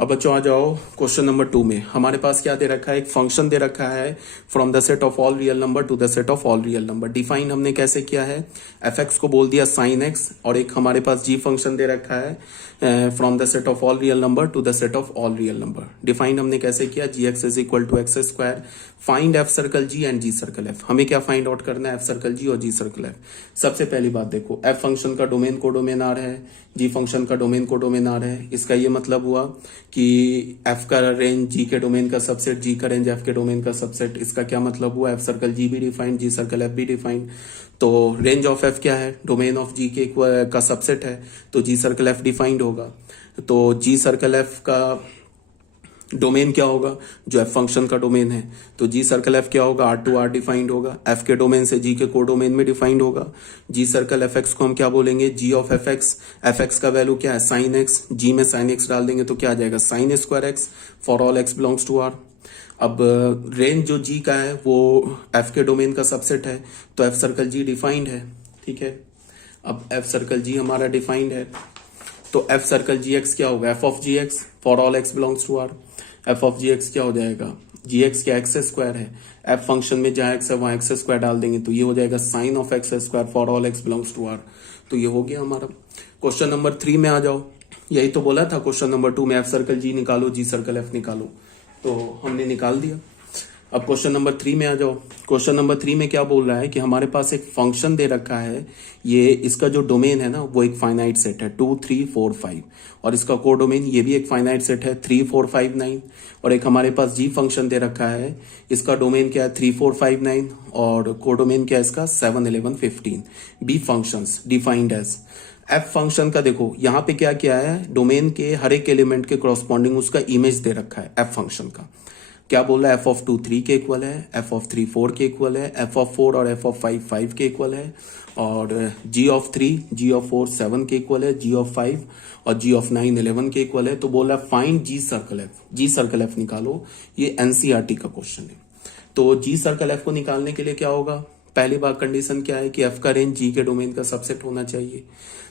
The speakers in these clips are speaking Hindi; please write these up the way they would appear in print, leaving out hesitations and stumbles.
अब बच्चों आ जाओ क्वेश्चन नंबर 2 में। हमारे पास क्या दे रखा है, एक फंक्शन दे रखा है from the set of all real number to the set of all real number. Define हमने कैसे किया है, एफ एक्स को बोल दिया साइन एक्स, और एक हमारे पास जी फंक्शन दे रखा है from the set of all real number to the set of all real number. Define हमने कैसे किया, g x is equal to x square, find f circle g and g circle f. हमें क्या फाइंड आउट करना है, एफ सर्कल जी और जी सर्कल एफ। सबसे पहली बात देखो, एफ फंक्शन का डोमेन को डोमेन आर है, जी फंक्शन का डोमेन को डोमेन आर है। इसका ये मतलब हुआ कि एफ का रेंज जी के डोमेन का सबसेट, जी का रेंज एफ के डोमेन का सबसेट। इसका क्या मतलब हुआ, एफ सर्कल जी भी डिफाइंड, जी सर्कल एफ भी डिफाइंड। तो रेंज ऑफ एफ क्या है, डोमेन ऑफ जी के का सबसेट है, तो जी सर्कल एफ डिफाइंड होगा। तो जी सर्कल एफ का डोमेन क्या होगा, जो एफ फंक्शन का डोमेन है, तो जी सर्कल एफ क्या होगा, आर टू आर डिफाइंड होगा, एफ के डोमेन से जी के को डोमेन में डिफाइंड होगा। जी सर्कल एफ एक्स को हम क्या बोलेंगे, g of f x. F x का वैल्यू क्या है, साइन एक्स, जी में साइन एक्स डाल देंगे तो क्या आ जाएगा, sine square x for all x belongs to R. अब रेंज जो जी का है वो एफ के डोमेन का सबसेट है, तो एफ सर्कल जी डिफाइंड है, ठीक है। अब एफ सर्कल जी हमारा डिफाइंड है, तो एफ सर्कल जी एक्स क्या होगा, f of g x for all x belongs to R. F of g x क्या हो जाएगा, जी एक्स क्या एक्स स्क्वायर है, एफ फंक्शन में जहां एक्स है वहां एक्स स्क्वायर डाल देंगे तो ये हो जाएगा sine of x square for all x belongs to R. तो ये हो गया हमारा। क्वेश्चन नंबर 3 में आ जाओ। यही तो बोला था क्वेश्चन नंबर 2 में, एफ सर्कल जी निकालो, जी सर्कल एफ निकालो, तो हमने निकाल दिया। अब क्वेश्चन नंबर 3 में आ जाओ। क्वेश्चन नंबर 3 में क्या बोल रहा है कि हमारे पास एक फंक्शन दे रखा है, ये इसका जो डोमेन है ना वो एक फाइनाइट सेट है 2 3 4 5, और इसका को डोमेन ये भी एक फाइनाइट सेट है 3 4 5 9, और एक हमारे पास जी फंक्शन दे रखा है, इसका डोमेन क्या है 3 4 5 9, और को डोमेन क्या है इसका 7 11 15। B functions defined as. F function का देखो यहाँ पे क्या किया है, डोमेन के हर एक एलिमेंट के कॉरस्पॉन्डिंग उसका इमेज दे रखा है। एफ फंक्शन का क्या बोल रहा है, एफ ऑफ 2 3 के इक्वल है, एफ ऑफ 3 4 के इक्वल है, एफ ऑफ 4 और एफ ऑफ 5 5 के इक्वल है, और जी ऑफ 3 जी ऑफ 4 7 के इक्वल है, जी ऑफ 5 और जी ऑफ 9 11 के इक्वल है। तो बोला find g circle f, g circle F निकालो। ये एनसीईआरटी का क्वेश्चन है। तो जी सर्कल एफ को निकालने के लिए क्या होगा, पहली बार कंडीशन क्या है कि एफ का रेंज जी के डोमेन का सबसेट होना चाहिए।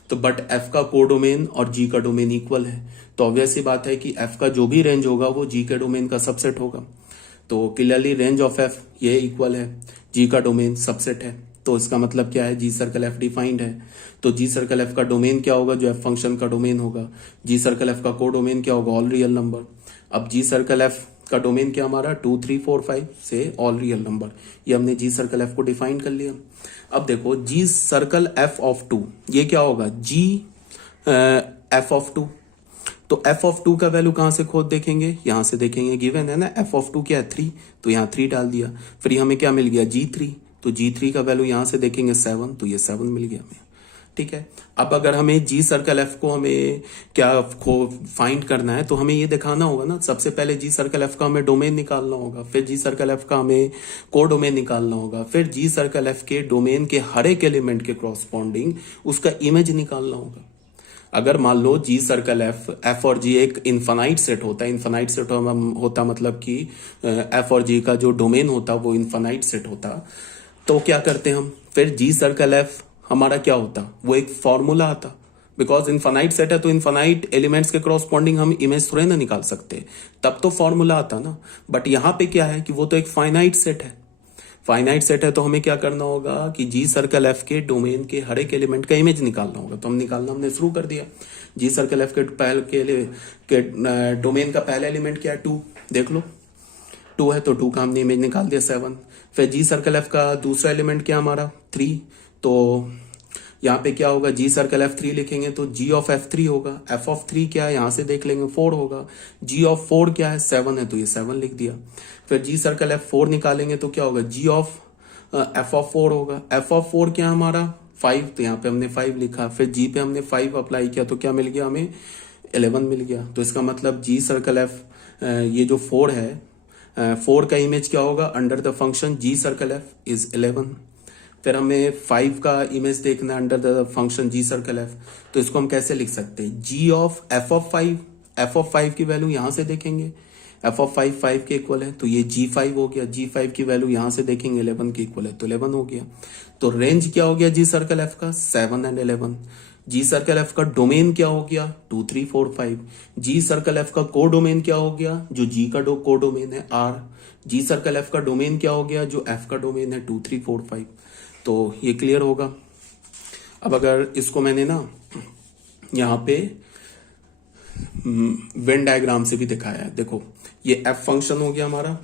तो बट एफ का को डोमेन और जी का डोमेन इक्वल है, तो ऑब्वियस सी बात है कि एफ का जो भी रेंज होगा वो जी के डोमेन का सबसेट होगा। तो क्लियरली रेंज ऑफ एफ ये इक्वल है, जी का डोमेन सबसेट है, तो इसका मतलब क्या है, जी सर्कल एफ डिफाइंड है। तो जी सर्कल एफ का डोमेन क्या होगा, जो एफ फंक्शन का डोमेन होगा। जी सर्कल एफ का को डोमेन क्या होगा, ऑल रियल नंबर। अब जी सर्कल एफ का डोमेन क्या हमारा 2 3 4 5 से ऑल रियल नंबर, ये हमने जी सर्कल एफ को डिफाइन कर लिया। अब देखो जी सर्कल एफ ऑफ 2 ये क्या होगा, जी एफ ऑफ 2। तो एफ ऑफ 2 का वैल्यू कहां से खोद देखेंगे, यहां से देखेंगे, गिवन है ना एफ ऑफ 2 क्या है 3, तो यहाँ 3 डाल दिया। फिर हमें क्या मिल गया, G3, तो G3 का वैल्यू यहां से देखेंगे 7, तो ये 7 मिल गया हमें, ठीक है। अब अगर हमें जी सर्कल एफ को हमें क्या फाइंड करना है, तो हमें ये दिखाना होगा ना, सबसे पहले जी सर्कल एफ का हमें डोमेन निकालना होगा, फिर जी सर्कल एफ का हमें को डोमेन निकालना होगा, फिर जी सर्कल एफ के डोमेन के हर एक एलिमेंट के क्रॉसपॉन्डिंग उसका इमेज निकालना होगा। अगर मान लो जी सर्कल एफ और जी एक इन्फानाइट सेट होता है, इन्फानाइट सेट होता मतलब कि एफ और जी का जो डोमेन होता वो इन्फानाइट सेट होता, तो क्या करते हम, फिर जी सर्कल एफ हमारा क्या होता, वो एक फॉर्मूला आता। बिकॉज इन्फानाइट सेट है तो इन्फानाइट एलिमेंट्स के कॉरस्पॉन्डिंग हम इमेज थोड़े ना निकाल सकते, तब तो फॉर्मूला आता ना। बट यहां पे क्या है कि वो तो एक फाइनाइट सेट है, फाइनाइट सेट है, तो हमें क्या करना होगा कि जी सर्कल एफ के डोमेन के हर एक एलिमेंट का इमेज निकालना होगा। तो हम निकालना हमने शुरू कर दिया। जी सर्कल एफ के डोमेन का पहला एलिमेंट क्या है 2, देख लो 2 है, तो 2 का हमने इमेज निकाल दिया 7। फिर जी सर्कल एफ का दूसरा एलिमेंट क्या हमारा 3, तो यहाँ पे क्या होगा, जी सर्कल एफ 3 लिखेंगे तो जी ऑफ एफ 3 होगा। एफ ऑफ 3 क्या है, यहां से देख लेंगे 4 होगा। जी ऑफ 4 क्या है 7 है, तो ये 7 लिख दिया। फिर जी सर्कल एफ 4 निकालेंगे तो क्या होगा, जी ऑफ एफ ऑफ 4 होगा। एफ ऑफ 4 क्या हमारा 5, तो यहाँ पे हमने 5 लिखा। फिर जी पे हमने 5 अप्लाई किया तो क्या मिल गया हमें 11 मिल गया। तो इसका मतलब जी सर्कल एफ ये जो 4 है, 4 का इमेज क्या होगा under the function g circle f is 11। फिर हमें 5 का इमेज देखना under the function g circle f, तो इसको हम कैसे लिख सकते हैं, g of f of 5, f of 5 की वैल्यू यहां से देखेंगे, एफ ऑफ 5 5 के इक्वल है, तो ये G5 हो गया। G5 की वैल्यू यहां से देखेंगे 11 के इक्वल है, तो 11 हो गया। तो रेंज क्या हो गया जी सर्कल एफ का 7 एंड 11। जी सर्कल एफ का डोमेन क्या हो गया 2 3 4 5। जी सर्कल एफ का को डोमेन क्या हो गया जो जी का को डोमेन है आर। जी सर्कल एफ का डोमेन क्या हो गया जो एफ का डोमेन है 2 3 4 5। तो ये क्लियर होगा। अब अगर इसको मैंने ना यहाँ पे वेन डायग्राम से भी दिखाया है, देखो ये एफ फंक्शन हो गया हमारा,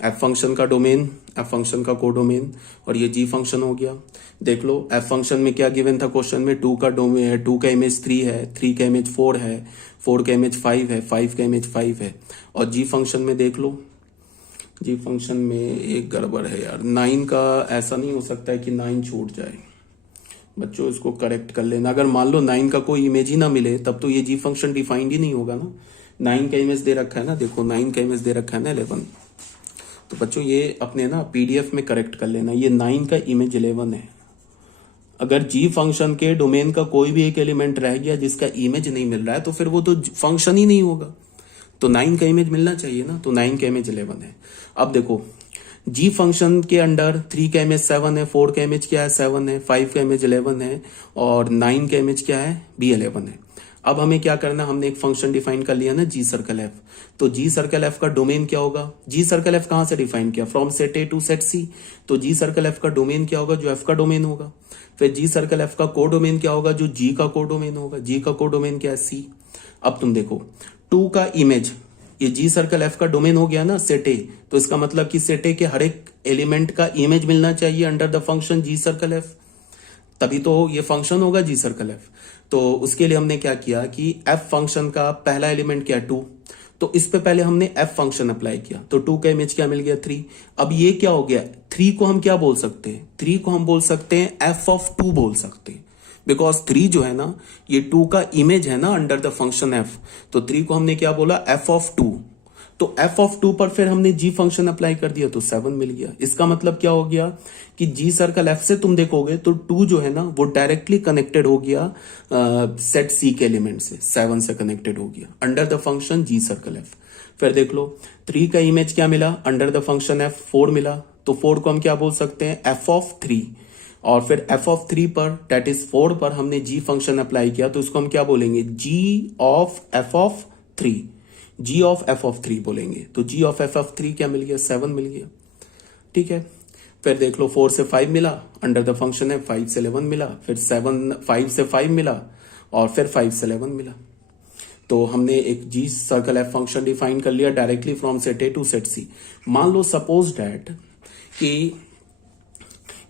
एफ फंक्शन का डोमेन, एफ फंक्शन का कोडोमेन, और ये जी फंक्शन हो गया। देख लो एफ फंक्शन में क्या गिवन था क्वेश्चन में, 2 का डोमेन है, 2 का इमेज 3 है, 3 का इमेज 4 है, 4 का इमेज 5 है, 5 का इमेज 5 है। और जी फंक्शन में देख लो, जी फंक्शन में एक गड़बड़ है यार, 9 का ऐसा नहीं हो सकता है कि 9 छूट जाए। बच्चों इसको करेक्ट कर लेना। अगर मान लो 9 का कोई इमेज ही ना मिले तब तो ये जी फंक्शन डिफाइंड ही नहीं होगा ना। 9 का इमेज दे रखा है ना, देखो 9 का इमेज दे रखा है ना 11। तो बच्चों ये अपने ना पीडीएफ में करेक्ट कर लेना, ये 9 का इमेज 11 है। अगर जी फंक्शन के डोमेन का कोई भी एक एलिमेंट रह गया जिसका इमेज नहीं मिल रहा है तो फिर वो तो फंक्शन ही नहीं होगा। तो 9 का इमेज मिलना चाहिए ना, तो 9 का इमेज 11 है। अब देखो जी फंक्शन के अंडर 3 का इमेज 7 है, 4 का इमेज क्या है 7 है, 5 का इमेज 11 है, और 9 का इमेज क्या है भी 11 है। अब हमें क्या करना, हमने एक फंक्शन डिफाइन कर लिया ना जी सर्कल एफ। तो जी सर्कल एफ का डोमेन क्या होगा, जी सर्कल एफ कहां से डिफाइन किया, from set A to set C. तो जी सर्कल एफ का डोमेन क्या होगा जो एफ का डोमेन होगा। फिर जी सर्कल एफ का को डोमेन क्या होगा जो जी का को डोमेन होगा, जी का को डोमेन क्या है सी। अब तुम देखो 2 का इमेज, ये जी सर्कल एफ का डोमेन हो गया ना सेट ए, तो इसका मतलब कि सेट ए के हर एक एलिमेंट का इमेज मिलना चाहिए under the function g circle f, तभी तो ये फंक्शन होगा जी सर्कल एफ। तो उसके लिए हमने क्या किया कि एफ फंक्शन का पहला एलिमेंट क्या है 2, तो इस पे पहले हमने एफ फंक्शन अप्लाई किया, तो 2 का इमेज क्या मिल गया 3। अब ये क्या हो गया, 3 को हम क्या बोल सकते हैं, 3 को हम बोल सकते हैं एफ ऑफ 2 बोल सकते हैं, बिकॉज 3 जो है ना ये 2 का इमेज है ना अंडर द फंक्शन एफ। तो 3 को हमने क्या बोला एफ ऑफ 2, तो एफ ऑफ 2 पर फिर हमने जी फंक्शन अप्लाई कर दिया तो 7 मिल गया। इसका मतलब क्या हो गया कि जी सर्कल एफ से तुम देखोगे तो 2 जो है ना वो डायरेक्टली कनेक्टेड हो गया सेट सी के एलिमेंट से, 7 से कनेक्टेड हो गया under the function g circle f. फिर देख लो 3 का इमेज क्या मिला अंडर द फंक्शन एफ 4 मिला, तो 4 को हम क्या बोल सकते हैं एफ ऑफ 3, और फिर एफ ऑफ 3 पर डेट इज 4 पर हमने जी फंक्शन अप्लाई किया, तो इसको हम क्या बोलेंगे g of f of 3, g of f of 3 बोलेंगे। तो जी ऑफ एफ ऑफ 3 क्या मिल गया 7 मिल गया, ठीक है। फिर देख लो 4 से 5 मिला अंडर द फंक्शन है, 5 से 11 मिला, फिर 5 से 5 मिला, और फिर 5 से 11 मिला। तो हमने एक g circle f function define कर लिया directly from set A to set C. मान लो सपोज डैट कि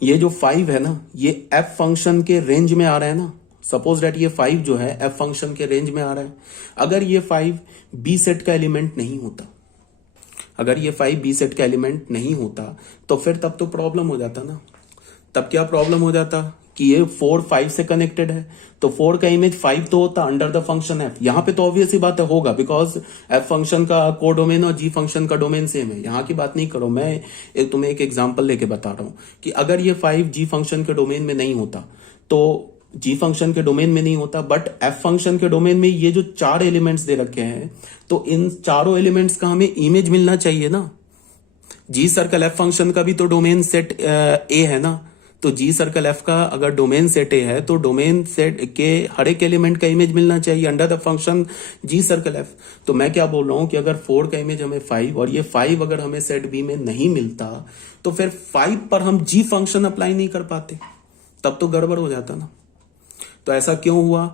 ये जो 5 है ना ये एफ फंक्शन के रेंज में आ रहा है ना, सपोज दैट ये 5 जो है एफ फंक्शन के रेंज में आ रहा है। अगर ये 5 बी सेट का एलिमेंट नहीं होता, अगर ये 5 बी सेट का एलिमेंट नहीं होता तो फिर तब तो प्रॉब्लम हो जाता ना। तब क्या प्रॉब्लम हो जाता कि ये 4 5 से कनेक्टेड है, तो 4 का इमेज 5 तो होता अंडर द फंक्शन एफ। यहां पे तो ऑब्वियस ही बात है होगा, बिकॉज एफ फंक्शन का को डोमेन और जी फंक्शन का डोमेन सेम है। यहां की बात नहीं करो, मैं तुम्हें एक एग्जांपल लेके बता रहा हूं कि अगर ये 5 जी फंक्शन के डोमेन में नहीं होता, तो जी फंक्शन के डोमेन में नहीं होता, बट एफ फंक्शन के डोमेन में ये जो 4 एलिमेंट्स दे रखे हैं, तो इन चारों एलिमेंट्स का हमें इमेज मिलना चाहिए ना। जी सर्कल एफ फंक्शन का भी तो डोमेन सेट ए है ना, तो जी सर्कल एफ का अगर डोमेन सेट ए है तो डोमेन सेट के हर एक एलिमेंट का इमेज मिलना चाहिए under the function g circle f. तो मैं क्या बोल रहा हूं कि अगर 4 का इमेज हमें 5 और ये 5 अगर हमें सेट बी में नहीं मिलता तो फिर 5 पर हम जी फंक्शन अप्लाई नहीं कर पाते, तब तो गड़बड़ हो जाता ना। तो ऐसा क्यों हुआ,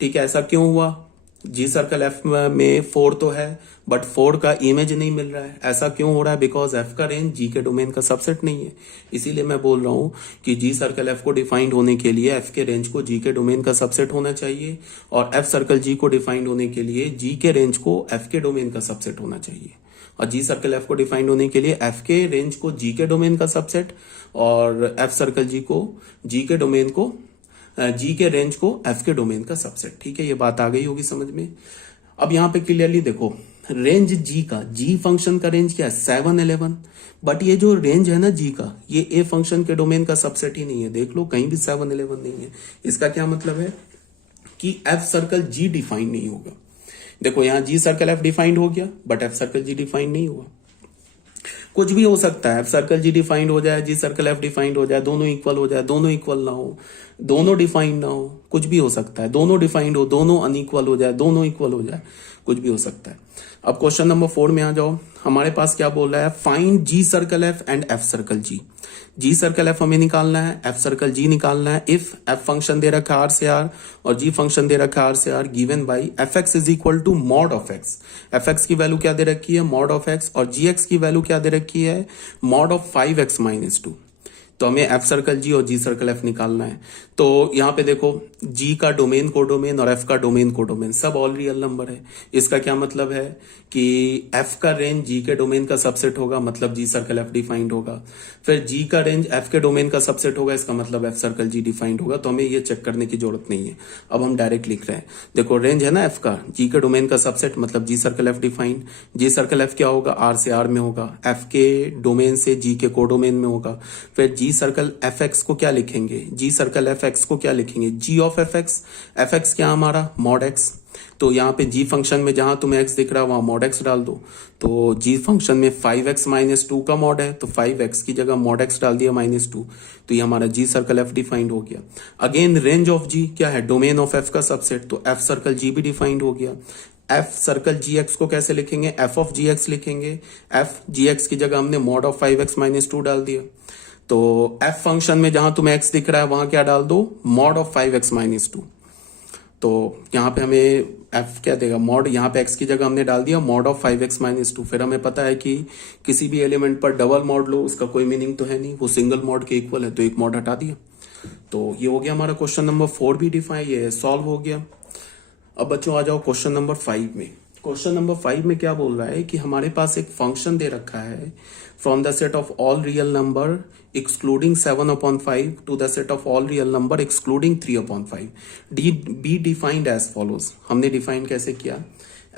ठीक है, ऐसा क्यों हुआ, जी सर्कल एफ में 4 तो है बट 4 का इमेज नहीं मिल रहा है। ऐसा क्यों हो रहा है, बिकॉज एफ का रेंज जी के डोमेन का सबसेट नहीं है। इसीलिए मैं बोल रहा हूं कि जी सर्कल एफ को डिफाइंड होने के लिए एफ के रेंज को जी के डोमेन का सबसेट होना चाहिए, और एफ सर्कल जी को डिफाइंड होने के लिए जी के रेंज को एफ के डोमेन का सबसेट होना चाहिए, और जी सर्कल एफ को डिफाइंड होने के लिए एफ के रेंज को जी के डोमेन का सबसेट, और एफ सर्कल जी को जी के डोमेन को जी के रेंज को एफ के डोमेन का सबसेट। ठीक है, ये बात आ गई होगी समझ में। अब यहां पे क्लियरली देखो रेंज जी का, जी फंक्शन का रेंज क्या है 7 11, बट ये जो रेंज है ना जी का ये ए फंक्शन के डोमेन का सबसेट ही नहीं है। देख लो कहीं भी 7 11 नहीं है। इसका क्या मतलब है कि एफ सर्कल जी डिफाइन नहीं होगा। देखो यहां जी सर्कल एफ डिफाइंड हो गया but f circle g defined नहीं हुआ। कुछ भी हो सकता है, सर्कल जी डिफाइंड हो जाए, जी सर्कल एफ डिफाइंड हो जाए, दोनों इक्वल हो जाए, दोनों इक्वल ना हो, दोनों डिफाइंड ना हो, कुछ भी हो सकता है, दोनों डिफाइंड हो, दोनों अनइक्वल हो जाए, दोनों इक्वल हो जाए, कुछ भी हो सकता है। अब क्वेश्चन नंबर 4 में आ जाओ। हमारे पास क्या बोल रहा है, find g circle f and f circle g. G circle f हमें निकालना है, एफ सर्कल जी निकालना है। इफ एफ फंक्शन दे रखा है आर से आर और जी फंक्शन दे रखा है आर से R, given by f x is equal to mod of x. F x की वैल्यू क्या दे रखी है, मॉड ऑफ एक्स, और जी एक्स की वैल्यू क्या दे रखी है, मॉड ऑफ 5x माइनस 2। तो हमें एफ सर्कल जी और जी सर्कल एफ निकालना है। तो यहां पे देखो, जी का डोमेन कोडोमेन और एफ का डोमेन कोडोमेन सब ऑल रियल नंबर है। इसका क्या मतलब है कि एफ का रेंज जी के डोमेन का सबसेट होगा, मतलब जी सर्कल एफ डिफाइंड होगा। फिर जी का रेंज एफ के डोमेन का सबसेट होगा, इसका मतलब एफ सर्कल जी डिफाइंड होगा। तो हमें ये चेक करने की जरूरत नहीं है, अब हम डायरेक्ट लिख रहे हैं। देखो रेंज है ना एफ का, जी के डोमेन का सबसेट मतलब जी सर्कल एफ डिफाइंड। जी सर्कल एफ क्या होगा, आर से आर में होगा, एफ के डोमेन से जी के कोडोमेन में होगा। फिर जी सर्कल एफ एक्स को क्या लिखेंगे, जी सर्कल एफ एक्स को क्या लिखेंगे, g of f x. F x क्या हमारा, मॉड एक्स। तो यहाँ पे जी फंक्शन में जहां तुम्हें एक्स दिख रहा है वहां मॉड एक्स डाल दो। तो जी फंक्शन में 5x माइनस 2 का मॉड है, तो 5x की जगह मॉड एक्स डाल दिया माइनस 2। तो ये हमारा जी सर्कल एफ डिफाइंड हो गया। अगेन रेंज ऑफ जी क्या है, डोमेन ऑफ एफ का सबसेट, तो एफ सर्कल जी भी डिफाइंड हो गया। एफ सर्कल जी एक्स को कैसे लिखेंगे, एफ ऑफ जी एक्स लिखेंगे। एफ जी एक्स की जगह हमने मॉड ऑफ 5x माइनस 2 डाल दिया। तो एफ फंक्शन में जहां तुम्हें एक्स दिख रहा है वहां क्या डाल दो, मॉड ऑफ 5x माइनस 2। तो यहाँ पे हमें एफ क्या देगा, मॉड, यहाँ पे एक्स की जगह हमने डाल दिया मॉड ऑफ 5x माइनस 2। फिर हमें पता है कि किसी भी एलिमेंट पर डबल मॉड लो उसका कोई मीनिंग तो है नहीं, वो सिंगल मॉड के इक्वल है, तो एक मॉड हटा दिया। तो ये हो गया हमारा क्वेश्चन नंबर 4 भी डिफाइन, ये सॉल्व हो गया। अब बच्चों आ जाओ क्वेश्चन नंबर 5 में। क्वेश्चन नंबर 5 में क्या बोल रहा है कि हमारे पास एक फंक्शन दे रखा है from the set of all real number excluding 7/5 to the set of all real number excluding 3/5 d be defined as follows. हमने डिफाइन कैसे किया,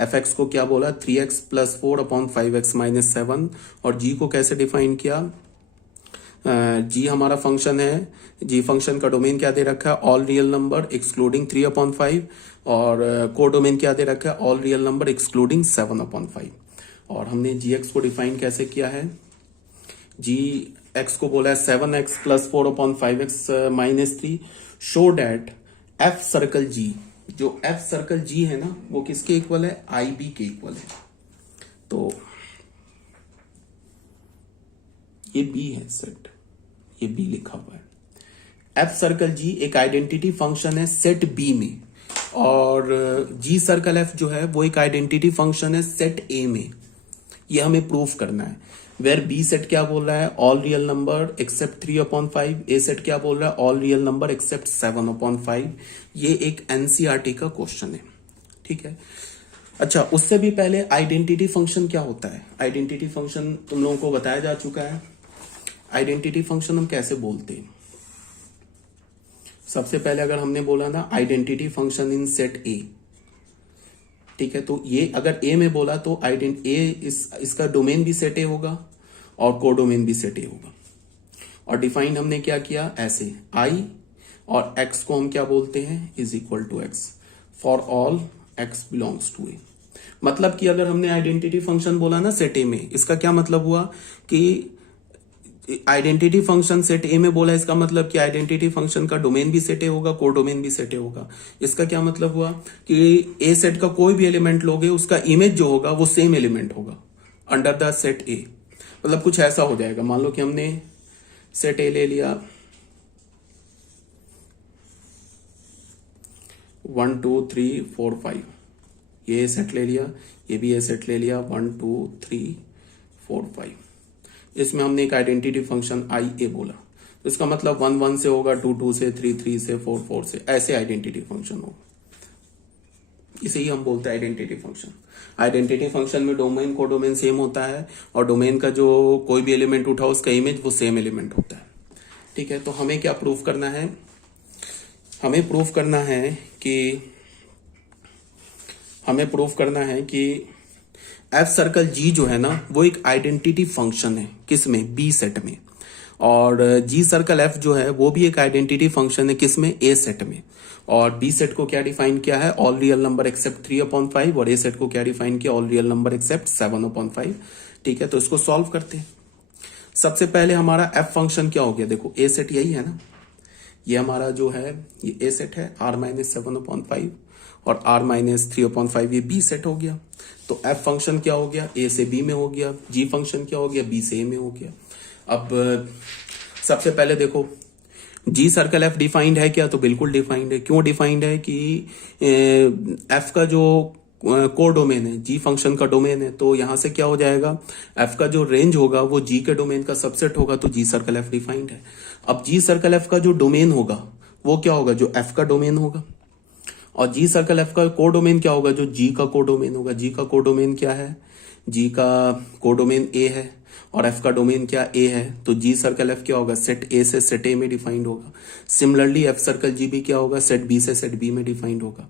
एफ एक्स को क्या बोला 3x प्लस 4/5x माइनस 7, और जी को कैसे डिफाइन किया, जी हमारा फंक्शन है, जी फंक्शन का डोमेन क्या दे रखा है, ऑल रियल नंबर एक्सक्लूडिंग 3/5, और को डोमेन क्या दे रखा है, ऑल रियल नंबर एक्सक्लूडिंग 7/5। और हमने जी एक्स को डिफाइन कैसे किया है, जी एक्स को बोला है 7x plus 4/5x minus 3, show that f circle g, जो एफ सर्कल जी है ना वो किसके इक्वल है, आई बी के इक्वल है। तो ये बी है सेट, ये बी लिखा हुआ है। एफ सर्कल जी एक आइडेंटिटी फंक्शन है सेट बी में, और जी सर्कल एफ जो है वो एक आइडेंटिटी फंक्शन है सेट ए में। ये हमें प्रूफ करना है। वेर बी सेट क्या बोल रहा है, ऑल रियल नंबर एक्सेप्ट 3/5, ए सेट क्या बोल रहा है, ऑल रियल नंबर एक्सेप्ट 7/5। ये एक एनसीईआरटी का क्वेश्चन है, ठीक है। अच्छा, उससे भी पहले आइडेंटिटी फंक्शन क्या होता है, आइडेंटिटी फंक्शन तुम लोगों को बताया जा चुका है। आइडेंटिटी फंक्शन हम कैसे बोलते हैं, सबसे पहले अगर हमने बोला ना आइडेंटिटी फंक्शन इन सेट ए, ठीक है, तो ये अगर ए में बोला तो इसका डोमेन भी सेट ए होगा और कोडोमेन भी सेट ए होगा। और डिफाइन हमने क्या किया, ऐसे आई और एक्स को हम क्या बोलते हैं, is equal to x for all x belongs to A. मतलब कि अगर हमने आइडेंटिटी फंक्शन बोला ना सेट ए में, इसका क्या मतलब हुआ कि आइडेंटिटी फंक्शन सेट ए में बोला, इसका मतलब कि आइडेंटिटी फंक्शन का डोमेन भी सेट ए होगा, कोडोमेन भी सेट ए होगा। इसका क्या मतलब हुआ कि ए सेट का कोई भी एलिमेंट लोगे उसका इमेज जो होगा वो सेम एलिमेंट होगा अंडर द सेट ए। मतलब कुछ ऐसा हो जाएगा, मान लो कि हमने सेट ए ले लिया 1 2 3 4 5, ये ए सेट ले लिया, ये भी ए सेट ले लिया 1 2 3 4 5। इसमें हमने एक आइडेंटिटी फंक्शन आई ए बोला, तो इसका मतलब 1 1 से होगा, 2 2 से, 3 3 से, 4 4 से, ऐसे आइडेंटिटी फंक्शन होगा। इसे ही हम बोलते हैं आइडेंटिटी फंक्शन। आइडेंटिटी फंक्शन में डोमेन कोडोमेन सेम होता है, और डोमेन का जो कोई भी एलिमेंट उठाओ उसका इमेज वो सेम एलिमेंट होता है, ठीक है। तो हमें क्या प्रूफ करना है, हमें प्रूफ करना है कि एफ सर्कल जी जो है ना वो एक आइडेंटिटी फंक्शन है, किसमें, बी सेट में। और जी सर्कल एफ जो है वो भी एक आइडेंटिटी फंक्शन है, किसमें, ए सेट में। और बी सेट को क्या डिफाइन किया है, ऑल रियल नंबर एक्सेप्ट 3/5, और ए सेट को क्या डिफाइन किया, ऑल रियल नंबर एक्सेप्ट 7/5, ठीक है। तो इसको सॉल्व करते हैं। सबसे पहले हमारा एफ फंक्शन क्या हो गया, देखो ए सेट यही है ना, ये हमारा जो है ये ए सेट है, R-7/5 और R-3/5 ये बी सेट हो गया। तो एफ फंक्शन क्या हो गया, ए से बी में हो गया, जी फंक्शन क्या हो गया, बी से ए में हो गया। अब सबसे पहले देखो जी सर्कल एफ डिफाइंड है क्या, तो बिल्कुल डिफाइंड है। क्यों डिफाइंड है कि एफ का जो को डोमेन है, जी फंक्शन का डोमेन है, तो यहां से क्या हो जाएगा, एफ का जो रेंज होगा वो जी के डोमेन का सबसेट होगा, तो जी सर्कल एफ डिफाइंड है। अब जी सर्कल एफ का जो डोमेन होगा वो क्या होगा, जो एफ का डोमेन होगा, और जी सर्कल एफ का को डोमेन क्या होगा, जो जी का को डोमेन होगा। जी का को डोमेन क्या है, जी का को डोमेन ए है और एफ का डोमेन क्या ए है, तो जी सर्कल एफ क्या होगा, सेट ए से सेट ए में डिफाइंड होगा। सिमिलरली एफ सर्कल जी भी क्या होगा, सेट बी से सेट बी में डिफाइंड होगा।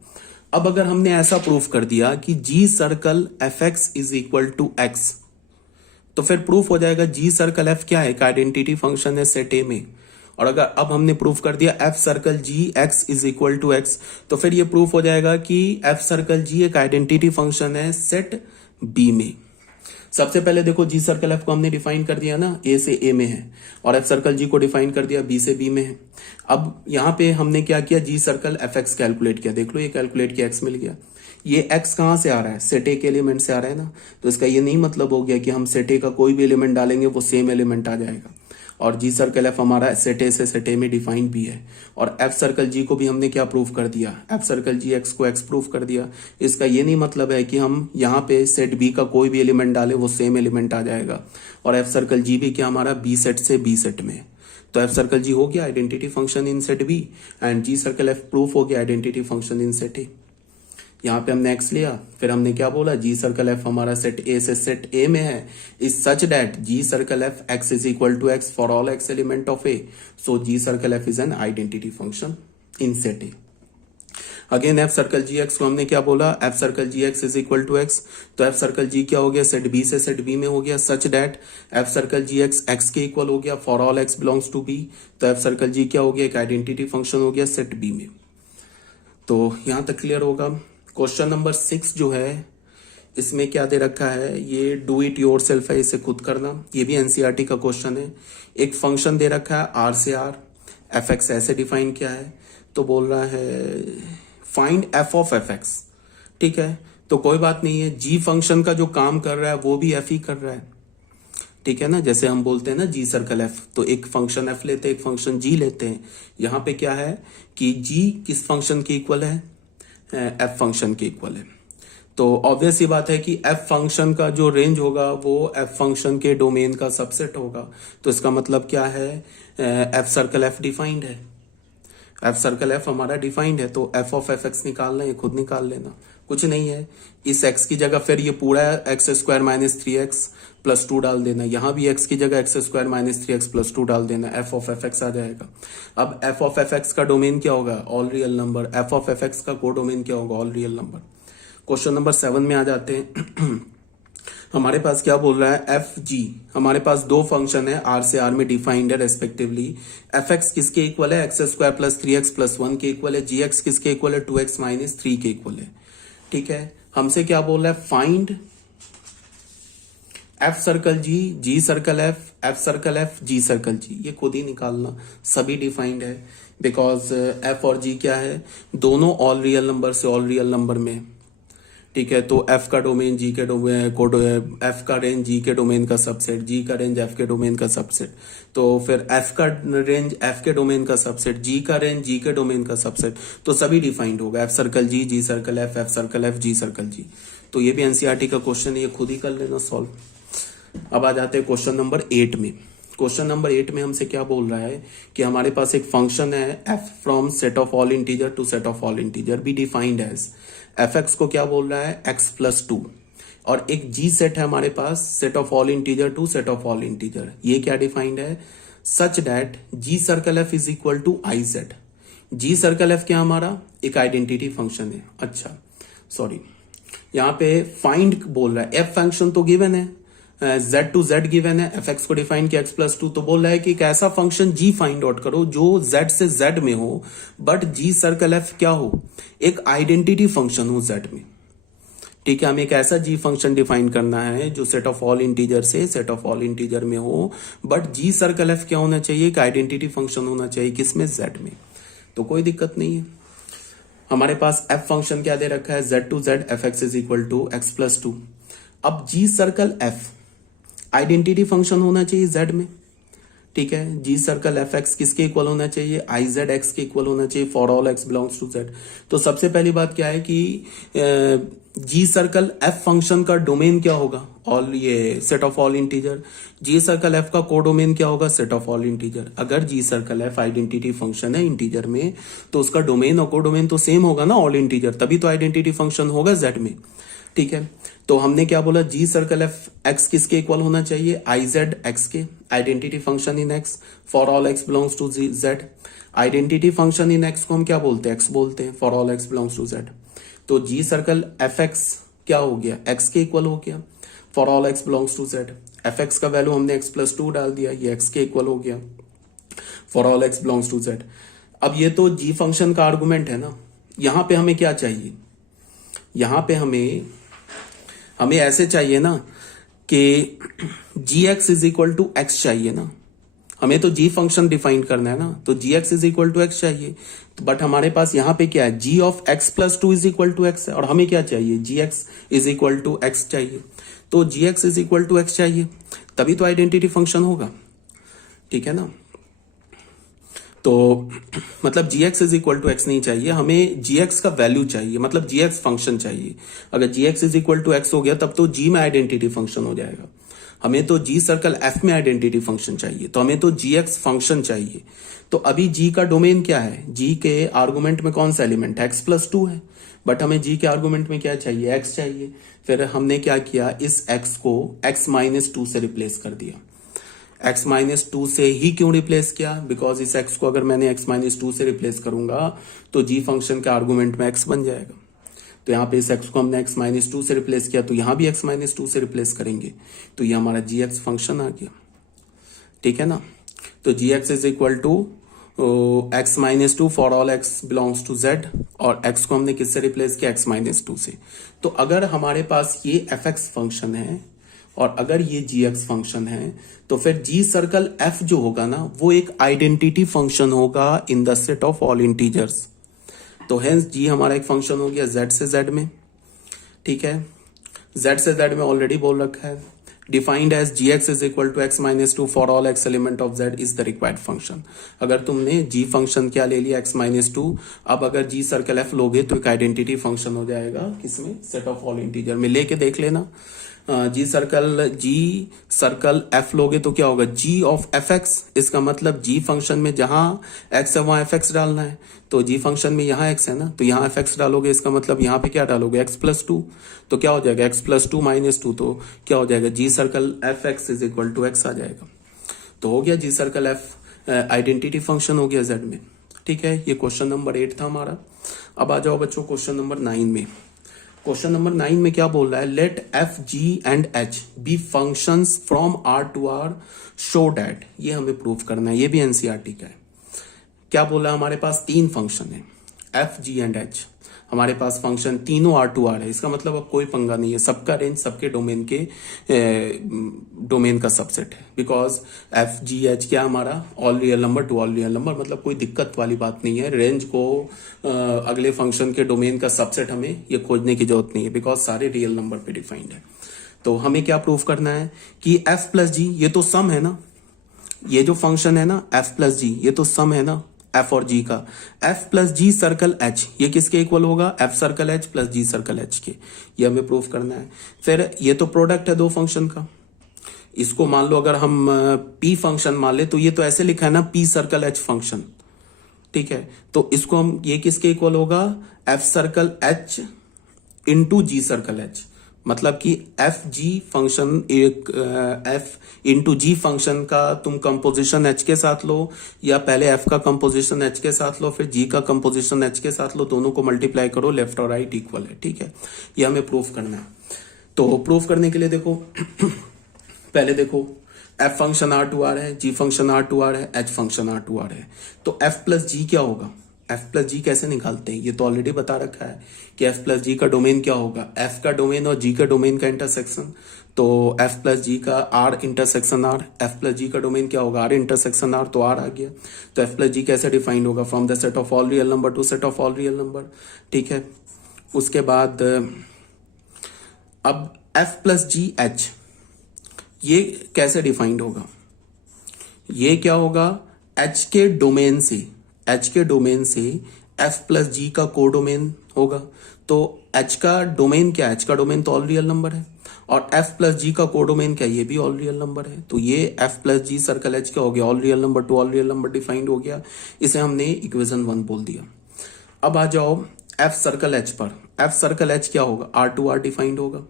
अब अगर हमने ऐसा प्रूफ कर दिया कि g circle f x is equal to x, तो फिर प्रूफ हो जाएगा जी सर्कल एफ क्या है, एक आइडेंटिटी फंक्शन है सेट ए में। और अगर अब हमने प्रूफ कर दिया f circle g x is equal to x, तो फिर ये प्रूफ हो जाएगा कि एफ सर्कल जी एक आइडेंटिटी फंक्शन है सेट बी में। सबसे पहले देखो जी सर्कल एफ को हमने डिफाइन कर दिया ना, ए से ए में है, और एफ सर्कल जी को डिफाइन कर दिया बी से बी में है। अब यहां पे हमने क्या किया, जी सर्कल एफ एक्स कैलकुलेट किया, देख लो ये कैलकुलेट किया, एक्स मिल गया। ये एक्स कहां से आ रहा है, सेट ए के एलिमेंट से आ रहा है ना, तो इसका ये नहीं मतलब हो गया कि हम सेट ए का कोई भी एलिमेंट डालेंगे वो सेम एलिमेंट आ जाएगा। और जी सर्कल एफ हमारा सेट ए से सेट ए में डिफाइंड भी है। और एफ सर्कल जी को भी हमने क्या प्रूफ कर दिया, एफ सर्कल जी एक्स को एक्स प्रूफ कर दिया। इसका ये नहीं मतलब है कि हम यहाँ पे सेट बी का कोई भी एलिमेंट डाले वो सेम एलिमेंट आ जाएगा। और एफ सर्कल जी भी क्या हमारा बी सेट से बी सेट में, तो एफ सर्कल जी हो गया identity function in set B, and g circle f proof हो गया identity function in set A. यहाँ पे हमने एक्स लिया, फिर हमने क्या बोला, जी सर्कल एफ हमारा सेट ए से सेट ए में है, is such that g circle f x is equal to x for all x element of A, so g circle f is an identity function in set A. Again f circle g x को हमने क्या बोला, f circle g x is equal to x, तो एफ सर्कल जी क्या हो गया, सेट बी से सेट बी में हो गया, such that f circle g x x के इक्वल हो गया for all x belongs to B, तो एफ सर्कल जी क्या हो गया, एक आइडेंटिटी फंक्शन हो गया सेट बी में। तो यहां तक क्लियर होगा। क्वेश्चन नंबर 6 जो है इसमें क्या दे रखा है, ये डू इट योर सेल्फ है, इसे खुद करना। ये भी एनसीईआरटी का क्वेश्चन है। एक फंक्शन दे रखा है आर से आर, एफ एक्स ऐसे डिफाइन किया है, तो बोल रहा है find F of f x. ठीक है, तो कोई बात नहीं है, जी फंक्शन का जो काम कर रहा है वो भी एफ ही कर रहा है, ठीक है ना। जैसे हम बोलते हैं ना जी सर्कल एफ, तो एक फंक्शन एफ लेते हैं, एक फंक्शन जी लेते हैं। यहां पे क्या है कि जी किस फंक्शन के इक्वल है, एफ फंक्शन के इक्वल है। तो ऑब्वियस ही बात है कि एफ फंक्शन का जो रेंज होगा वो एफ फंक्शन के डोमेन का सबसेट होगा। तो इसका मतलब क्या है, एफ सर्कल एफ डिफाइंड है, एफ सर्कल एफ हमारा डिफाइंड है, तो एफ ऑफ एफ एक्स निकालना है, खुद निकाल लेना, कुछ नहीं है। इस एक्स की जगह फिर ये पूरा x square minus 3x plus 2 डाल देना, यहां भी एक्स की जगह x square minus 3x plus 2 डाल देना, एफ ऑफ एफ एक्स आ जाएगा। अब एफ ऑफ एफ एक्स का डोमेन क्या होगा, all real number, F of f x का को डोमेन क्या होगा, all real number. Question number 7 में आ जाते हैं। हमारे पास क्या बोल रहा है, एफ जी, हमारे पास दो फंक्शन है आर से आर में डिफाइंड है रेस्पेक्टिवली। एफ एक्स किसके इक्वल है, x square plus 3x plus 1 के इक्वल है। जी एक्स किसके इक्वल है, 2x माइनस 3 के इक्वल है। ठीक है, हमसे क्या बोल रहा है, find f circle g, g circle f, f circle f, g circle g. ये खुद ही निकालना, सभी डिफाइंड है, बिकॉज एफ और जी क्या है, दोनों ऑल रियल नंबर से ऑल रियल नंबर में। ठीक है, तो एफ का डोमेन जी के डोमेन, एफ का रेंज जी के डोमेन का सबसेट, जी का रेंज एफ के डोमेन का सबसेट, तो फिर एफ का रेंज एफ के डोमेन का सबसेट, जी का रेंज जी के डोमेन का सबसेट, तो सभी डिफाइंड होगा, f circle g, g circle f, f circle f, g circle g. तो ये भी एनसीईआरटी का क्वेश्चन है, ये खुद ही कर लेना सॉल्व। अब आ जाते हैं क्वेश्चन नंबर 8 में। क्वेश्चन नंबर 8 में हमसे क्या बोल रहा है कि हमारे पास एक फंक्शन है f from set of all integer to set of all integer be defined as, f x को क्या बोल रहा है, एक्स प्लस 2, और एक जी सेट है हमारे पास, set of all integer to set of all integer. ये क्या डिफाइंड है, such that g circle f is equal to I Z. G circle f क्या हमारा एक आइडेंटिटी फंक्शन है। अच्छा सॉरी, यहां पे फाइंड बोल रहा है, एफ फंक्शन तो गिवन है, जेड टू जेड गिवन है, एफ एक्स को डिफाइन किया एक्स प्लस 2, तो बोल रहा है कि एक ऐसा फंक्शन जी फाइंड आउट करो जो जेड से जेड में हो, बट जी सर्कल एफ क्या हो, एक आइडेंटिटी फंक्शन हो जेड में। ठीक है, हमें एक ऐसा जी फंक्शन डिफाइन करना है जो सेट ऑफ ऑल इंटीजर से सेट ऑफ ऑल इंटीजर में हो, बट जी सर्कल एफ क्या होना चाहिए, एक आइडेंटिटी फंक्शन होना चाहिए, किसमें, जेड में। तो कोई दिक्कत नहीं है। हमारे पास एफ फंक्शन क्या दे रखा है, Z to Z f x is equal to x plus two. अब g circle f identity function होना चाहिए जेड में, ठीक है। जी सर्कल एफ एक्स किसके इक्वल होना चाहिए, आई जेड एक्स के इक्वल होना चाहिए for all x belongs to Z. तो सबसे पहली बात क्या है कि जी सर्कल एफ फंक्शन का डोमेन क्या होगा, ऑल, ये set of all integer. Ji circle f का कोडोमेन क्या होगा, सेट ऑफ ऑल इंटीजर। अगर जी सर्कल एफ आइडेंटिटी फंक्शन है इंटीजर में, तो उसका डोमेन और कोडोमेन तो सेम होगा ना, ऑल इंटीजर, तभी तो आइडेंटिटी फंक्शन होगा जेड में, ठीक है। तो हमने क्या बोला, जी सर्कल एफ एक्स किसके इक्वल होना चाहिए, आई जेड एक्स के, identity function in x for all x belongs to Z. Identity function in x को हम क्या बोलते हैं, एक्स बोलते हैं, for all x belongs to Z. तो जी सर्कल एफ एक्स क्या हो गया, एक्स के इक्वल हो गया for all x belongs to Z. F x का वैल्यू हमने एक्स प्लस टू डाल दिया, ये एक्स के इक्वल हो गया for all x belongs to Z. अब ये तो जी फंक्शन का आर्गुमेंट है ना। यहां पे हमें क्या चाहिए, यहां पे हमें ऐसे चाहिए ना कि g x is equal to x चाहिए ना, हमें तो जी फंक्शन डिफाइन करना है ना, तो g x is equal to x चाहिए। तो बट हमारे पास यहां पे क्या है, g of x plus two is equal to x है, और हमें क्या चाहिए, g x is equal to x चाहिए। तो g x is equal to x चाहिए, तभी तो आइडेंटिटी फंक्शन होगा, ठीक है ना। तो मतलब g x is equal to x नहीं चाहिए, हमें जी एक्स का वैल्यू चाहिए, मतलब जी एक्स फंक्शन चाहिए। अगर g x is equal to x हो गया तब तो जी में आइडेंटिटी फंक्शन हो जाएगा। हमें तो जी सर्कल एफ में आइडेंटिटी फंक्शन चाहिए, तो हमें तो जी एक्स फंक्शन चाहिए। तो अभी जी का डोमेन क्या है, जी के आर्गुमेंट में कौन सा एलिमेंट है, एक्स प्लस टू है, बट हमें जी के आर्गुमेंट में क्या चाहिए, एक्स चाहिए। फिर हमने क्या किया, इस एक्स को एक्स माइनस टू से रिप्लेस कर दिया। एक्स माइनस टू से ही क्यों रिप्लेस किया, बिकॉज इस एक्स को अगर मैंने एक्स माइनस टू से रिप्लेस करूंगा तो जी फंक्शन के आर्गुमेंट में एक्स बन जाएगा। तो यहाँ पे इस एक्स को हमने एक्स माइनस टू से रिप्लेस किया, तो यहां भी एक्स माइनस टू से रिप्लेस करेंगे, तो ये हमारा जी एक्स फंक्शन आ गया, ठीक है ना। तो g x is equal to x minus two for all x belongs to Z, और एक्स को हमने किससे रिप्लेस किया, एक्स माइनस टू से। तो अगर हमारे पास ये एफ एक्स फंक्शन है और अगर ये जी एक्स फंक्शन है, तो फिर जी सर्कल एफ जो होगा ना, वो एक आइडेंटिटी फंक्शन होगा in the set of all integers. तो हेंस जी हमारा एक फंक्शन हो गया जेड से जेड में, ठीक है। जेड से जेड में ऑलरेडी बोल रखा है, defined as g x is equal to x minus two for all x element of Z is the required function. अगर तुमने जी फंक्शन क्या ले लिया, एक्स माइनस टू, अब अगर जी सर्कल एफ लोगे तो एक आइडेंटिटी फंक्शन हो जाएगा किसमें, सेट ऑफ ऑल इंटीजर में। लेके देख लेना, जी सर्कल एफ लोगे तो क्या होगा, जी ऑफ एफ एक्स, इसका मतलब जी फंक्शन में जहां एक्स है वहां एफ एक्स डालना है, तो जी फंक्शन में यहाँ एक्स है ना, तो यहाँ एफ एक्स डालोगे, इसका मतलब यहाँ पे क्या डालोगे, एक्स प्लस टू। तो क्या हो जाएगा, x plus two minus two, तो क्या हो जाएगा, g circle f x is equal to x आ जाएगा। तो हो गया g circle f identity function हो गया जेड में, ठीक है। ये क्वेश्चन नंबर 8 था हमारा। अब आ जाओ बच्चों क्वेश्चन नंबर 9 में। क्वेश्चन नंबर 9 में क्या बोल रहा है, let f g and h be functions from R to R show that, ये हमें प्रूव करना है, ये भी एनसीईआरटी का है। क्या बोल रहा है, हमारे पास तीन फंक्शन है एफ जी एंड एच, हमारे पास फंक्शन तीनों आर टू आर है, इसका मतलब अब कोई पंगा नहीं है, सबका रेंज सबके डोमेन के डोमेन का सबसेट है, बिकॉज एफ जी एच क्या हमारा all real number to all real number, मतलब कोई दिक्कत वाली बात नहीं है। रेंज को अगले फंक्शन के डोमेन का सबसेट हमें ये खोजने की जरूरत नहीं है, बिकॉज सारे रियल नंबर पे डिफाइंड है। तो हमें क्या प्रूफ करना है कि एफ प्लस जी ये तो सम है ना, ये जो फंक्शन है ना एफ प्लस जी ये तो सम है ना एफ और जी का, F plus g circle H ये किसके इक्वल होगा, f circle h plus g circle H के, ये हमें प्रूफ करना है। फिर ये तो प्रोडक्ट है दो फंक्शन का, इसको मान लो अगर हम पी फंक्शन मान ले तो ये तो ऐसे लिखा है ना पी सर्कल एच फंक्शन, ठीक है। तो इसको हम ये किसके इक्वल होगा, एफ सर्कल एच इंटू जी सर्कल एच, मतलब कि एफ जी फंक्शन एक एफ इंटू जी फंक्शन का तुम कंपोजिशन एच के साथ लो, या पहले एफ का कंपोजिशन एच के साथ लो फिर जी का कंपोजिशन एच के साथ लो, दोनों को मल्टीप्लाई करो, लेफ्ट और राइट इक्वल है, ठीक है। ये हमें प्रूफ करना है। तो प्रूफ करने के लिए देखो पहले देखो f function R to R है, g function R to R है, h function R to R है, तो एफ प्लस जी क्या होगा, एफ प्लस जी कैसे निकालते हैं, ये तो ऑलरेडी बता रखा है कि एफ प्लस जी का डोमेन क्या होगा, एफ का डोमेन और जी का डोमेन का इंटरसेक्शन। तो एफ प्लस जी का R intersection R, f plus g का डोमेन क्या होगा, आर इंटरसेक्शन आर, तो आर आ गया। तो एफ प्लस जी कैसे डिफाइंड होगा, from the set of all real number to set of all real number. ठीक है, उसके बाद अब एफ प्लस जी एच ये कैसे डिफाइंड होगा, ये क्या होगा, एच के डोमेन से, एच के डोमेन से एफ प्लस जी का कोडोमेन होगा। तो एच का डोमेन क्या है, एच का डोमेन तो ऑल रियल नंबर है, और एफ प्लस जी का कोडोमेन क्या है, ये भी ऑल रियल नंबर है। तो ये F plus g circle H क्या हो गया, all real number to all real number defined हो गया। इसे हमने इक्वेशन 1 बोल दिया। अब आ जाओ एफ सर्कल एच पर। एफ सर्कल एच क्या होगा, आर टू आर डिफाइंड होगा।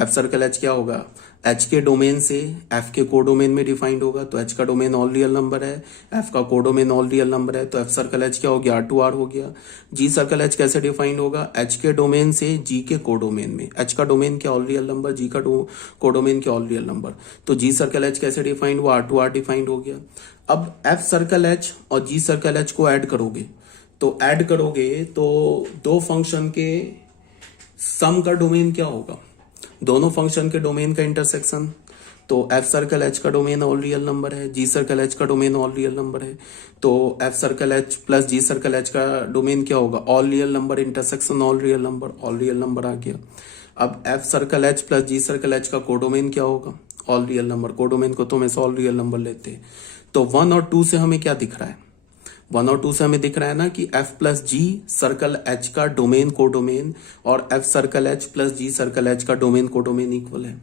एफ सर्कल एच क्या होगा, एच के डोमेन से एफ के कोडोमेन में डिफाइंड होगा। तो एच का डोमेन ऑल रियल नंबर है, एफ का कोडोमेन ऑल रियल नंबर है, तो एफ सर्कल एच क्या हो गया, आर टू आर हो गया। जी सर्कल एच कैसे डिफाइंड होगा, एच के डोमेन से जी के कोडोमेन में, एच का डोमेन क्या ऑल रियल नंबर, जी का कोडोमेन क्या ऑल रियल नंबर। तो जी सर्कल एच कैसे डिफाइंड हुआ, आर टू आर डिफाइंड हो गया। अब एफ सर्कल एच और जी सर्कल एच को ऐड करोगे, तो ऐड करोगे तो दो फंक्शन के सम का डोमेन क्या होगा, दोनों फंक्शन के डोमेन का इंटरसेक्शन। तो एफ सर्कल एच का डोमेन ऑल रियल नंबर है, जी सर्कल एच का डोमेन ऑल रियल नंबर है। तो f circle h plus g circle h का डोमेन क्या होगा, all real number intersection all real number, all real number आ गया। अब f circle h plus g circle h का कोडोमेन क्या होगा, ऑल रियल नंबर। कोडोमेन को तो हमेशा ऑल रियल नंबर लेते हैं। तो 1 और 2 से हमें क्या दिख रहा है, 1 और 2 से हमें दिख रहा है ना कि f plus g circle h का डोमेन कोडोमेन और f circle h plus g circle h का डोमेन कोडोमेन इक्वल है।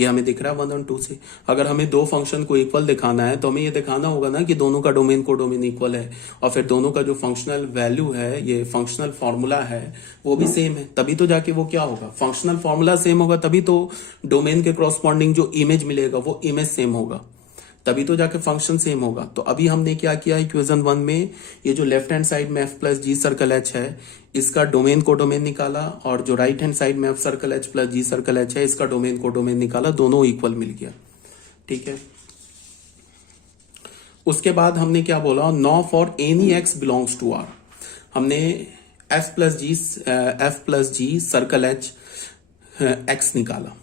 ये हमें दिख रहा है 1 और 2 से। अगर हमें दो फंक्शन को इक्वल दिखाना है तो हमें ये दिखाना होगा ना कि दोनों का डोमेन कोडोमेन इक्वल है, और फिर दोनों का जो फंक्शनल वैल्यू है, ये फंक्शनल फॉर्मूला है, वो भी सेम है। तभी तो जाके वो क्या होगा, फंक्शनल फॉर्मूला सेम होगा, तभी तो डोमेन के क्रॉसपॉन्डिंग जो इमेज मिलेगा वो इमेज सेम होगा, तभी तो जाके फंक्शन सेम होगा। तो अभी हमने क्या किया, इक्वेशन 1 में ये जो लेफ्ट हैंड साइड में F plus g circle H है इसका डोमेन को डोमेन निकाला, और जो राइट हैंड साइड में F circle h plus g circle H है इसका डोमेन को डोमेन निकाला, दोनों इक्वल मिल गया। ठीक है, उसके बाद हमने क्या बोला, no for any x belongs to R. हमने f plus g circle h x निकाला।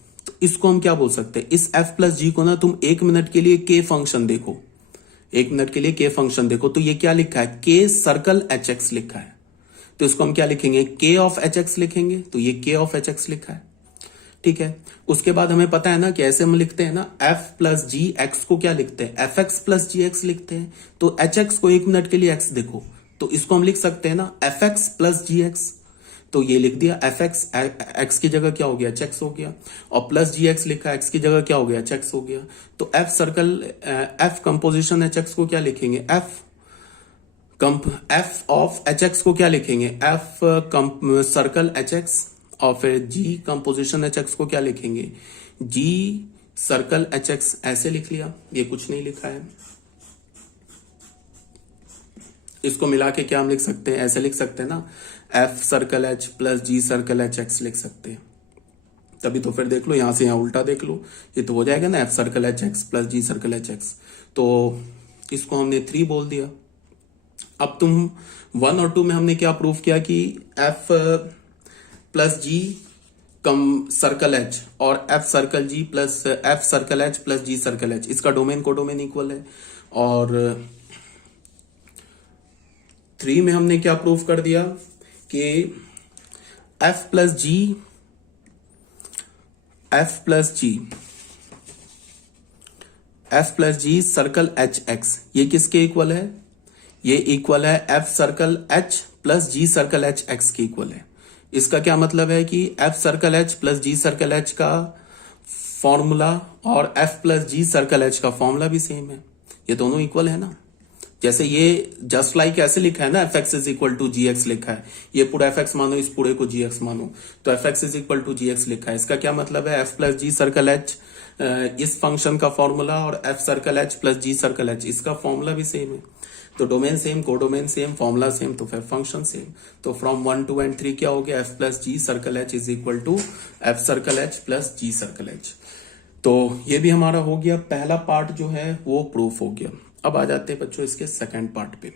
इसको हम क्या बोल सकते हैं, इस एफ प्लस जी को ना तुम 1 मिनट के लिए के फंक्शन देखो, 1 मिनट के लिए के फंक्शन देखो, तो ये क्या लिखा है, के सर्कल एच एक्स लिखा है। तो इसको हम क्या लिखेंगे, के ऑफ एच एक्स लिखेंगे। तो ये के ऑफ एच एक्स लिखा है। ठीक है, उसके बाद हमें पता है ना कि ऐसे हम लिखते हैं ना, एफ प्लस जी एक्स को क्या लिखते हैं, एफ एक्स प्लस जी एक्स लिखते हैं। तो एच एक्स को 1 मिनट के लिए एक्स देखो, तो इसको हम लिख सकते हैं ना एफ एक्स प्लस जी एक्स। तो ये लिख दिया, एफ एक्स एक्स की जगह क्या हो गया, एच एक्स हो गया, और प्लस जी एक्स लिखा, एक्स की जगह क्या हो गया, एच एक्स हो गया। तो f circle F composition H x को क्या लिखेंगे, एफ ऑफ एच एक्स को क्या लिखेंगे, एफ सर्कल एच एक्स, और फिर जी कंपोजिशन एच एक्स को क्या लिखेंगे, जी सर्कल एच एक्स। ऐसे लिख लिया, ये कुछ नहीं लिखा है। इसको मिला के क्या हम लिख सकते हैं, ऐसे लिख सकते हैं ना, f circle h plus g circle h x लिख सकते हैं। तभी तो फिर देख लो, यहां से यहां उल्टा देख लो, ये तो हो जाएगा ना, f circle h x plus g circle h x. तो इसको हमने 3 बोल दिया। अब तुम 1 और 2 में हमने क्या प्रूव किया कि एफ प्लस जी कम सर्कल एच और f circle g plus f circle h plus g circle h, इसका डोमेन को डोमेन इक्वल है। और 3 में हमने क्या प्रूव कर दिया कि f plus g circle h x, ये किसके इक्वल है, ये इक्वल है F circle h plus g circle h x के इक्वल है। इसका क्या मतलब है कि F circle h plus g circle h का फॉर्मूला और F plus g circle h का फॉर्मूला भी सेम है, ये दोनों इक्वल है ना। जैसे ये जस्ट लाइक ऐसे लिखा है ना, f x is equal to g x लिखा है, ये पूरा एफ एक्स मानो, इस पूरे को जी एक्स मानो, तो f x is equal to g x लिखा है। इसका क्या मतलब है, f plus g circle h इस फंक्शन का फॉर्मूला और f circle h plus g circle h इसका फॉर्मूला भी सेम है। तो domain same, codomain same, formula same, तो फिर फंक्शन सेम। तो फ्रॉम 1, 2 एंड 3 क्या हो गया, f plus g circle h is equal to f circle h plus g circle H. तो ये भी हमारा हो गया, पहला पार्ट जो है वो प्रूफ हो गया। अब आ जाते हैं बच्चों इसके सेकंड पार्ट पे।